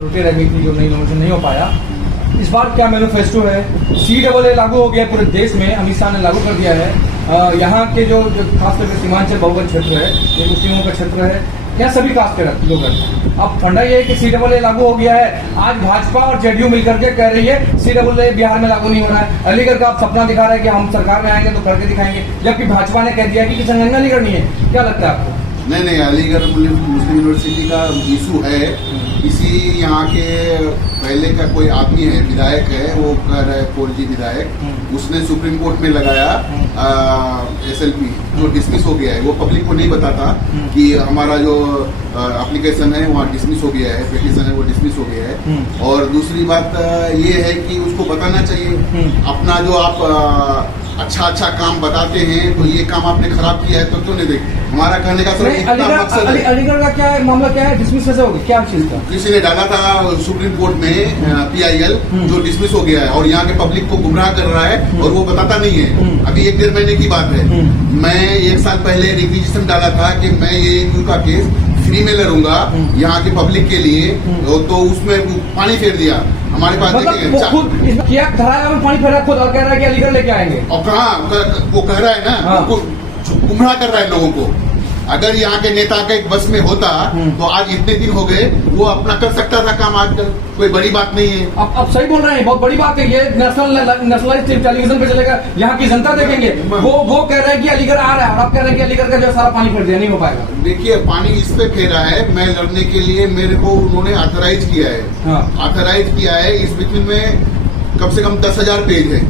रुके रह गई थी जो नई नोमिनेशन नहीं हो पाया। इस बार क्या मैनिफेस्टो है, CAA लागू हो गया पूरे देश में, अमित शाह ने लागू कर दिया है। यहाँ के जो खास करके सीमांचल बहुगन क्षेत्र है, ये मुस्लिमों का क्षेत्र है, यहाँ सभी कास्ट के लोग हैं। अब फंडा ये है कि CAA लागू हो गया है। आज भाजपा और JDU मिलकर के कह रही है CAA बिहार में लागू नहीं हो रहा है। अलीगढ़ का आप सपना दिखा रहे हैं कि हम सरकार में आएंगे तो करके दिखाएंगे, जबकि भाजपा ने कह दिया कि किशनगंज में अलीगढ़ नहीं है। क्या लगता है आपको? नहीं, अलीगढ़ मुस्लिम यूनिवर्सिटी का इशू है। इसी यहाँ के पहले का कोई आदमी है, विधायक है, वो कह रहा है 4G विधायक, उसने सुप्रीम कोर्ट में लगाया SLP जो डिसमिस हो गया है। वो पब्लिक को नहीं बताता कि हमारा जो एप्लीकेशन है वहाँ डिसमिस हो गया है, पिटीशन है वो डिसमिस हो गया है। और दूसरी बात ये है कि उसको बताना चाहिए अपना जो आप अच्छा काम बताते हैं, तो ये काम आपने खराब किया है तो क्यों नहीं देखे। हमारा कहने का अलीगढ़ का क्या मामला, क्या है, डिसमिस कैसे हो गया, क्या चीज का? किसी ने डाला था सुप्रीम कोर्ट में PIL जो डिसमिस हो गया है और यहाँ के पब्लिक को गुमराह कर रहा है और वो बताता नहीं है। अभी 1-1.5 महीने की बात है। मैं 1 साल पहले रिक्विजिशन डाला था कि मैं ये का केस फ्री में लड़ूंगा यहाँ के पब्लिक के लिए, तो उसमें पानी फेर दिया हमारे पास। मतलब क्या धराया में पानी फेरा खुद और कह रहा है कि अलीगढ़ लेके आएंगे। और कहाँ वो कह रहा है ना, गुमराह कर रहा है लोगों को। अगर यहाँ के नेता का एक बस में होता तो आज इतने दिन हो गए वो अपना कर सकता था काम। आजकल कोई बड़ी बात नहीं है। अब सही बोल रहे हैं, बहुत बड़ी बात है। ये नेशनलाइज्ड टेलीविजन पे चलेगा, यहाँ की जनता देखेंगे। वो कह रहे हैं कि अलीगढ़ आ रहा है और आप कह रहे हैं कि अलीगढ़ का जो सारा पानी फेर दिया, नहीं हो पाएगा। देखिए, पानी इस पे फेरा है, मैं लड़ने के लिए मेरे को उन्होंने ऑथराइज किया है। ऑथराइज किया है, इस बीच में कम से कम 10,000 पेज है,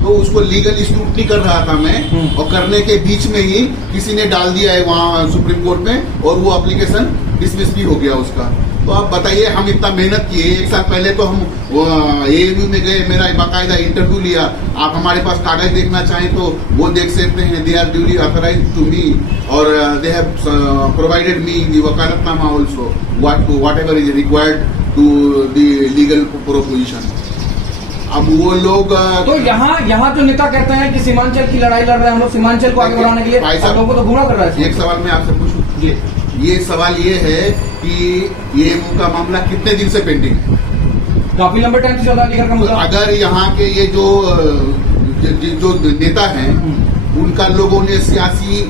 तो उसको लीगल स्क्रूटनी कर रहा था मैं, और करने के बीच में ही किसी ने डाल दिया है वहाँ सुप्रीम कोर्ट में और वो एप्लीकेशन डिसमिस भी हो गया उसका। तो आप बताइए, हम इतना मेहनत किए। 1 साल पहले तो हम AAU में गए, मेरा बाकायदा इंटरव्यू लिया। आप हमारे पास कागज देखना चाहें तो वो देख सकते हैं। They are duly authorise to me और they have provided me the वकालतनामा also whatever is required to the legal proposition. अब वो लोग तो यहाँ जो नेता कहते हैं कि सीमांचल की लड़ाई लड़ रहे हैं हम लोग, सीमांचल को आगे बढ़ाने के लिए, लोगों को तो गुमराह कर रहा है। एक सवाल मैं आपसे पूछूं, ये सवाल ये है कि AAU का मामला कितने दिन से पेंडिंग है? काफी लंबे टाइम से चल रहा है अलीगढ़ का मुद्दा। अगर यहाँ के ये जो नेता हैं उनका लोगों ने सियासी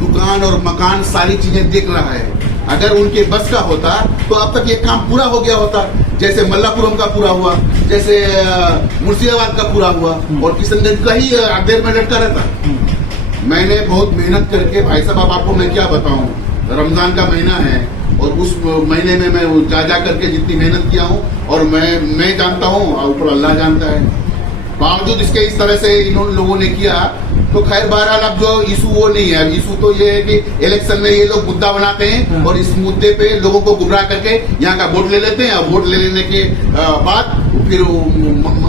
दुकान और मकान सारी चीजें देख रहा है, अगर उनके बस का होता तो अब तक ये काम पूरा हो गया होता। जैसे मल्लापुरम का पूरा हुआ, जैसे मुर्शिदाबाद का पूरा हुआ, और किशनगंज का ही देर में लटका रहता। मैंने बहुत मेहनत करके, भाई साहब अब आपको मैं क्या बताऊं, रमजान का महीना है और उस महीने में मैं जा करके जितनी मेहनत किया हूं, और मैं जानता हूं और ऊपर अल्लाह जानता है। बावजूद इसके इस तरह से इन लोगों ने किया, तो खैर बहरहाल अब जो इशू वो नहीं है। इशू तो ये है कि इलेक्शन में ये लोग मुद्दा बनाते हैं और इस मुद्दे पे लोगों को गुमराह करके यहाँ का वोट ले लेते हैं, और वोट ले लेने के बाद फिर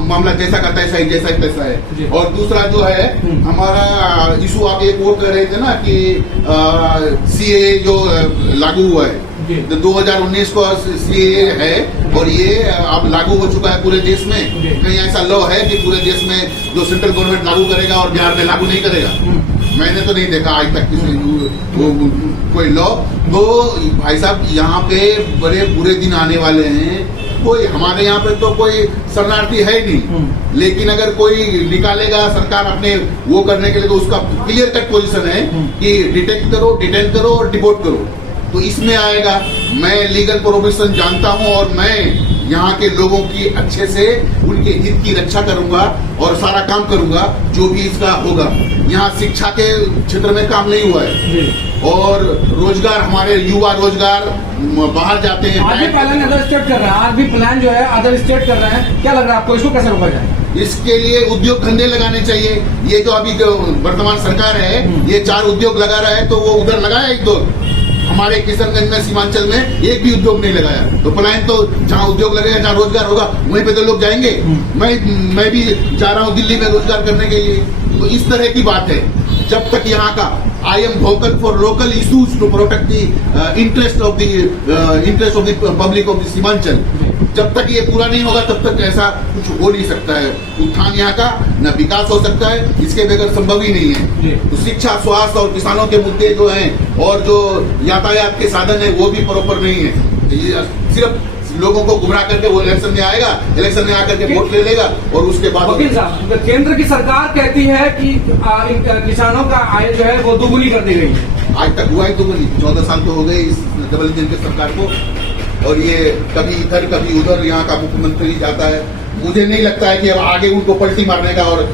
मामला जैसा का तैसा ही, जैसा ही तैसा है। और दूसरा जो है हमारा इशू, आप एक वो कह रहे थे ना कि CAA जो लागू हुआ है, 2019 को CAA है और ये अब लागू हो चुका है पूरे देश में। कहीं ऐसा लॉ है कि पूरे देश में जो सेंट्रल गवर्नमेंट लागू करेगा और बिहार में लागू नहीं करेगा? मैंने तो नहीं देखा आज तक किसी कोई लॉ। तो भाई साहब, यहाँ पे बड़े बुरे दिन आने वाले हैं। कोई हमारे यहाँ पे तो कोई शरणार्थी है नहीं, लेकिन अगर कोई निकालेगा सरकार अपने वो करने के लिए, तो उसका क्लियर कट पोजीशन है कि डिटेक्ट करो, डिटेन करो और डिपोर्ट करो। तो इसमें आएगा। मैं लीगल प्रोविजन जानता हूं और मैं यहाँ के लोगों की अच्छे से उनके हित की रक्षा करूंगा और सारा काम करूंगा जो भी इसका होगा। यहाँ शिक्षा के क्षेत्र में काम नहीं हुआ है, और रोजगार, हमारे युवा रोजगार बाहर जाते हैं। आज भी प्लान अदर स्टेट कर रहे हैं, आज भी प्लान जो है अदर स्टेट कर रहे हैं। क्या लग रहा है आपको, इसको कैसे रोका जाए? इसके लिए उद्योग धंधे लगाने चाहिए। ये जो अभी वर्तमान सरकार है, ये 4 उद्योग लगा रहा है, तो वो उधर लगाया 1-2। हमारे किशनगंज में, सीमांचल में एक भी उद्योग नहीं लगाया। तो प्लान तो जहाँ उद्योग लगेगा, जहाँ रोजगार होगा, वहीं पे तो लोग जाएंगे। मैं भी जा रहा हूँ दिल्ली में रोजगार करने के लिए। तो इस तरह की बात है। जब तक यहाँ का I am vocal for local issues to protect the interest of the public of the Seemanchal, जब तक ये पूरा नहीं होगा तब तक ऐसा कुछ हो नहीं सकता है। उत्थान यहाँ का न विकास हो सकता है, इसके बगैर संभव ही नहीं है। तो शिक्षा, स्वास्थ्य और किसानों के मुद्दे जो हैं और जो यातायात के साधन है वो भी प्रॉपर नहीं है। ये सिर्फ लोगों को गुमराह करके वो इलेक्शन में आएगा, इलेक्शन में आकर के वोट ले लेगा और उसके बाद वकील साहब, केंद्र की सरकार कहती है कि इन किसानों का आय जो है वो दोगुनी कर दी गई है। आज तक हुआ ही तो नहीं, 14 साल तो हो गए इस डबल इंजन की सरकार को, और ये कभी इधर कभी उधर यहाँ का मुख्यमंत्री जाता है। मुझे नहीं लगता है कि अब आगे उनको पलटी मारने का और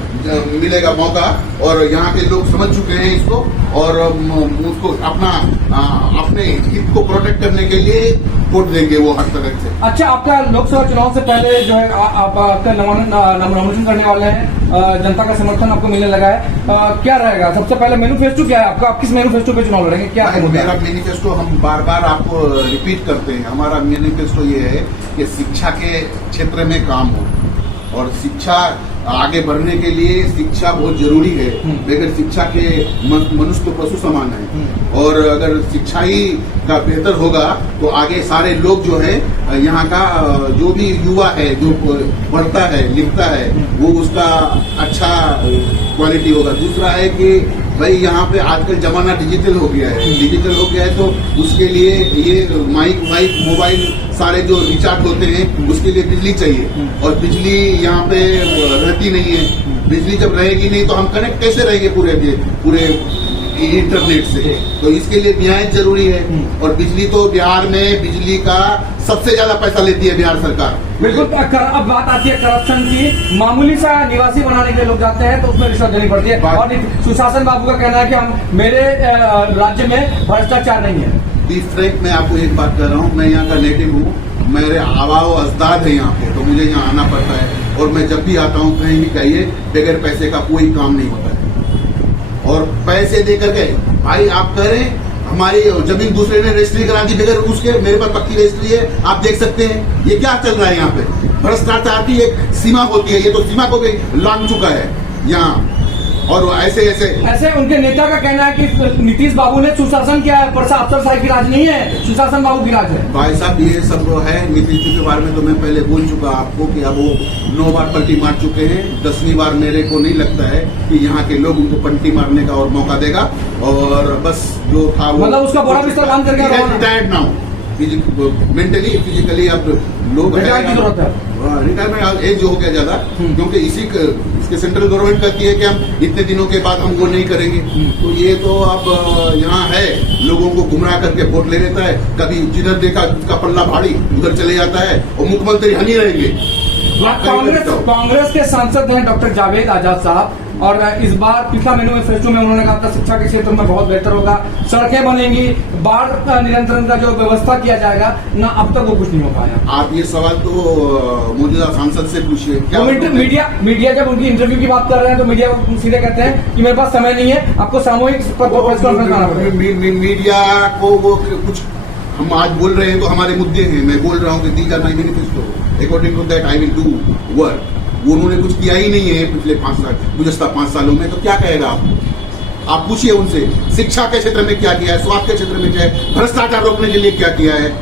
मिलेगा मौका, और यहाँ के लोग समझ चुके हैं इसको, और उसको अपने हित को प्रोटेक्ट करने के लिए वोट देंगे वो हर तरह से। अच्छा, आपका लोकसभा चुनाव से पहले जो है आप आपका नामांकन करने वाले हैं, जनता का समर्थन आपको मिलने लगा है, क्या रहेगा? सबसे पहले मैनिफेस्टो क्या है आपका? आप किस मैनिफेस्टो पे चुनाव लड़ेंगे? क्या है मेरा मैनिफेस्टो? हम बार बार आपको रिपीट करते हैं, हमारा मैनिफेस्टो ये है कि शिक्षा के क्षेत्र में काम हो, और शिक्षा आगे बढ़ने के लिए शिक्षा बहुत जरूरी है। बगैर शिक्षा के मनुष्य तो पशु समान है, और अगर शिक्षा ही का बेहतर होगा तो आगे सारे लोग जो है यहाँ का जो भी युवा है जो पढ़ता है लिखता है वो उसका अच्छा क्वालिटी होगा। दूसरा है कि भाई यहाँ पे आजकल जमाना डिजिटल हो गया है, तो उसके लिए ये माइक मोबाइल सारे जो रिचार्ज होते हैं उसके लिए बिजली चाहिए, और बिजली यहाँ पे रहती नहीं है। बिजली जब रहेगी नहीं तो हम कनेक्ट कैसे रहेंगे पूरे इंटरनेट से? तो इसके लिए रियायत जरूरी है, और बिजली तो बिहार में बिजली का सबसे ज्यादा पैसा लेती है बिहार सरकार। बिल्कुल। अब बात आती है करप्शन की। मामूली सा निवासी बनाने के लिए लोग जाते हैं तो उसमें रिश्वत देनी पड़ती है, और सुशासन बाबू का कहना है कि मेरे राज्य में भ्रष्टाचार नहीं है। बी फ्रैंक, मैं आपको एक बात कर रहा हूँ, मैं यहाँ का नेटिव हूँ, मेरे आवाओ अजदाद है यहाँ पे, तो मुझे यहाँ आना पड़ता है, और मैं जब भी आता हूँ कहीं भी कहिए बगैर पैसे का कोई काम नहीं होता है। और पैसे दे करके भाई आप करें, हमारी जमीन दूसरे ने रजिस्ट्री करा दी बगैर उसके, मेरे पास पक्की रजिस्ट्री है, आप देख सकते हैं ये क्या चल रहा है यहाँ पे। भ्रष्टाचार की एक सीमा होती है, ये तो सीमा को भी लांघ चुका है यहाँ, और ऐसे उनके नेता का कहना है कि नीतीश बाबू ने सुशासन किया है, पर अफसर साहब की राज नहीं है, सुशासन बाबू की राज है। भाई साहब ये सब जो है नीतीश जी के बारे में तो मैं पहले बोल चुका आपको कि अब वो 9 बार पलटी मार चुके हैं, 10वीं बार मेरे को नहीं लगता है कि यहाँ के लोग उनको पलटी मारने का और मौका देगा, और बस जो था वो मतलब उसका बड़ा विस्तार बंद करके रिटायर्ड ना हो, मेंटली फिजिकली अब लोग रिटायरमेंट एज जो हो गया ज्यादा, क्योंकि इसके सेंट्रल गवर्नमेंट कहती है कि हम इतने दिनों के बाद हम वो नहीं करेंगे, तो ये तो अब यहाँ है लोगों को गुमराह करके वोट ले लेता है, कभी जिधर देखा उसका पल्ला भारी उधर चले जाता है, और मुख्यमंत्री हम ही रहेंगे। कांग्रेस के सांसद हैं डॉक्टर जावेद आजाद साहब, और इस बार पिछला मैनिफेस्टो में उन्होंने कहा था शिक्षा के क्षेत्र में बहुत बेहतर होगा, सड़कें बनेंगी, बाढ़ का नियंत्रण का जो व्यवस्था किया जाएगा ना, अब तक वो कुछ नहीं हो पाया। आप ये सवाल तो मौजूदा सांसद से पूछिए। मीडिया जब उनकी इंटरव्यू की बात कर रहे हैं तो मीडिया सीधे कहते हैं कि मेरे पास समय नहीं है, आपको सामूहिक प्रेस कॉन्फ्रेंस करना पड़ेगा। मीडिया को वो कुछ हम आज बोल रहे हैं तो हमारे मुद्दे हैं, मैं बोल रहा हूँ कि these are my manifesto, according to that I will do work. वो उन्होंने कुछ किया ही नहीं है पिछले 5 सालों में, तो क्या कहेगा आप पूछिए उनसे। शिक्षा के क्षेत्र में क्या किया है, स्वास्थ्य के क्षेत्र में क्या है, भ्रष्टाचार रोकने के लिए क्या किया है,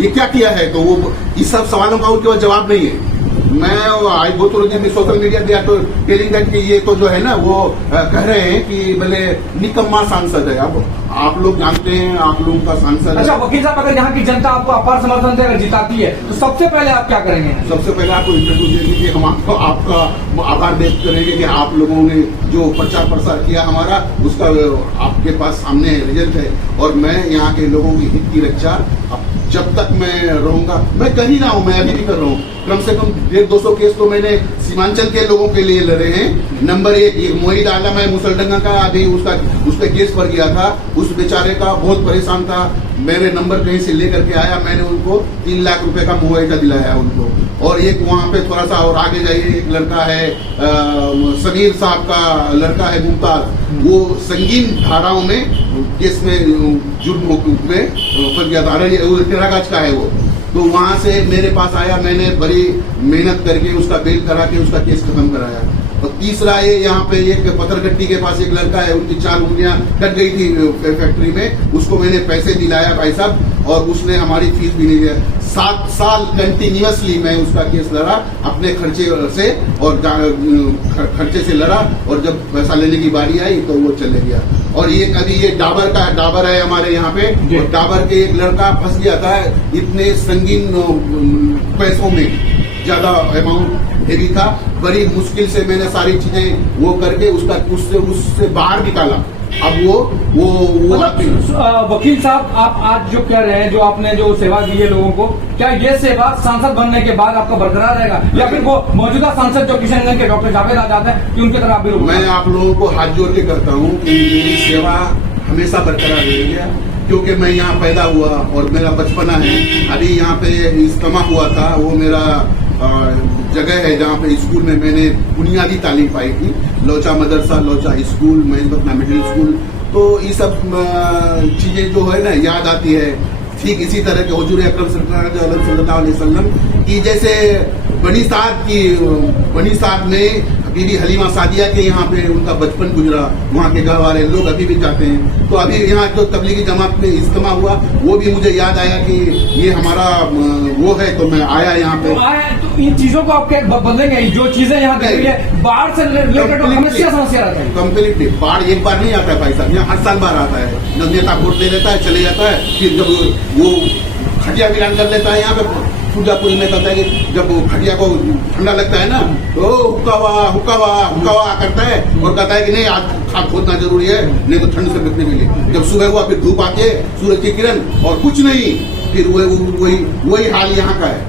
ये क्या किया है, तो वो इस सब सवालों का उनके पास जवाब नहीं है। मैं आई गो थ्रू सोशल मीडिया दिया तो टेलिंग दैट कि ये तो जो है ना वो कह रहे हैं कि भले निकम्मा सांसद है। अब आप लोग जानते हैं, आप लोगों का सांसद। अच्छा वकील साहब, अगर यहाँ की जनता आपको अपार समर्थन देकर जिताती है तो सबसे पहले आप क्या करेंगे? सबसे पहले आपको इंटरव्यू दे दीजिए, हम आपका आभार व्यक्त करेंगे कि आप लोगों ने जो प्रचार प्रसार किया हमारा, उसका आपके पास सामने रिजल्ट है, और मैं यहाँ के लोगों की हित की रक्षा जब तक मैं रहूंगा, मैं कहीं ना हूं, मैं अभी भी कर रहा हूँ, कम से कम 150-200 केस तो मैंने सीमांचल के लोगों के लिए लड़े हैं। नंबर 1 मोहित आलम है मुसलडंगा का, अभी उसका केस पर गया था, उस बेचारे का बहुत परेशान था, मेरे नंबर कहीं से लेकर के आया, मैंने उनको 3 लाख रुपए का मुआवजा दिलाया उनको। और एक वहां पे थोड़ा सा और आगे जाइए, एक लड़का है समीर साहब का लड़का है मुमताज, वो संगीन धाराओं में केस में जुर्म में फंस गया था, टेरागंज का है वो, तो वहां से मेरे पास आया, मैंने बड़ी मेहनत करके उसका बेल करा के उसका केस खत्म कराया। और तीसरा ये यहाँ पे एक पत्थरगट्टी के पास एक लड़का है, उनकी 4 उंगलियां कट गई थी फैक्ट्री में, उसको मैंने पैसे दिलाया भाई साहब, और उसने हमारी फीस भी नहीं दिया। 7 साल कंटिन्यूअसली मैं उसका केस लड़ा अपने खर्चे से, और खर्चे से लड़ा, और जब पैसा लेने की बारी आई तो वो चले गया। और ये कभी ये डाबर है हमारे यहाँ पे, और डाबर के एक लड़का फंस गया था, इतने संगीन पैसों में ज्यादा अमाउंट हेवी था। बड़ी मुश्किल से मैंने सारी चीजें वो करके उससे बाहर निकाला। अब वो मतलब वकील साहब, आप आज जो कह रहे हैं, जो आपने जो सेवा दी है लोगों को, क्या ये सेवा सांसद बनने के बाद आपका बरकरार रहेगा, या फिर वो मौजूदा सांसद जो किशनगंज के डॉक्टर जावेद आजाद हैं कि उनकी तरह आप भी? मैं आप लोगों को हाथ जोड़ के करता हूँ कि मेरी सेवा हमेशा बरकरार रहेगी, क्योंकि मैं यहाँ पैदा हुआ और मेरा बचपना है। अभी यहाँ पे इज्तिमा हुआ था, वो मेरा जगह है जहाँ पे स्कूल में मैंने बुनियादी तालीम पाई थी। लोचा मदरसा, लोचा स्कूल, महेशपतना मिडिल स्कूल। तो ये सब चीजें जो है ना याद आती है। ठीक इसी तरह के हुजूर अकरम सल्लल्लाहु अलैहि वसल्लम की जैसे बनी साहब में बीबी हलीमा सादिया के यहाँ पे उनका बचपन गुजरा, वहाँ के घर वाले लोग अभी भी जाते हैं। तो अभी यहाँ जो तबलीगी जमात में इज्तिमा हुआ, वो भी मुझे याद आया कि ये हमारा वो है, तो मैं आया यहाँ पे। तो इन चीजों को आप बदलेंगे? जो चीजें यहाँ देख रही है, बाढ़ से लेकर समस्या रहता है। कम्प्लीटली बाढ़ एक बार नहीं आता है भाई साहब, यहाँ हर साल बाढ़ आता है। जब नेता वोट ले लेता है, चले जाता है, फिर जब वो खटिया मिलान कर लेता है यहाँ पे पूजापुर में, कहता है कि जब खटिया को ठंडा लगता है ना, तो हुक्का करता है और कहता है कि नहीं आज खाद खोदना जरूरी है, नहीं तो ठंड से बचने के लिए। जब सुबह हुआ फिर धूप आती है, सूरज की किरण और कुछ नहीं, फिर वही हाल यहाँ का है।